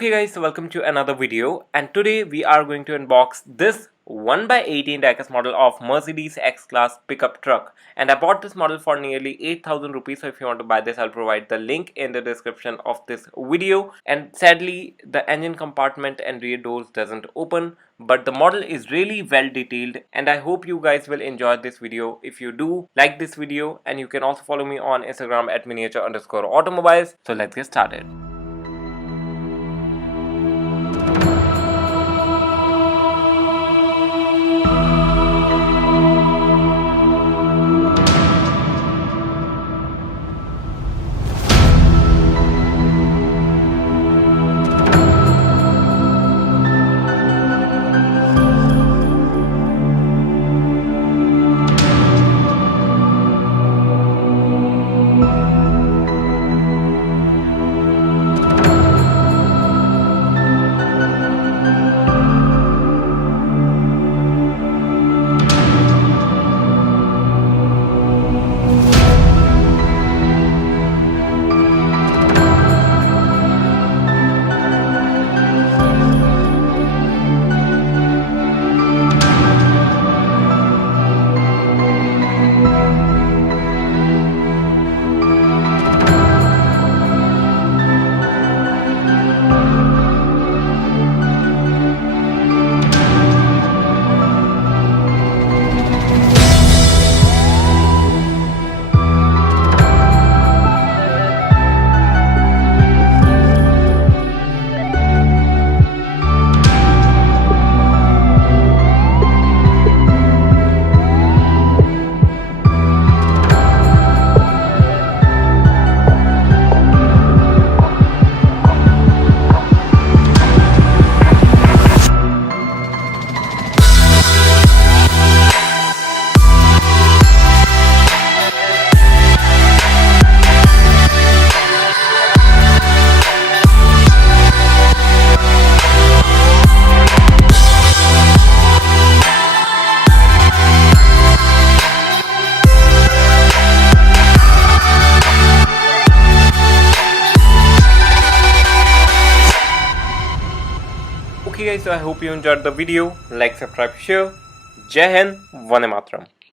Okay guys, so welcome to another video, and today we are going to unbox this 1x18 diecast model of Mercedes X-Class pickup truck. And I bought this model for nearly 8,000 rupees, so if you want to buy this, I'll provide the link in the description of this video. And sadly, the engine compartment and rear doors doesn't open, but the model is really well detailed, and I hope you guys will enjoy this video. If you do, like this video, and you can also follow me on Instagram at miniatureautomobiles. So let's get started. Okay guys, so I hope you enjoyed the video. Like, subscribe, share. Jai Hind, Vande Mataram.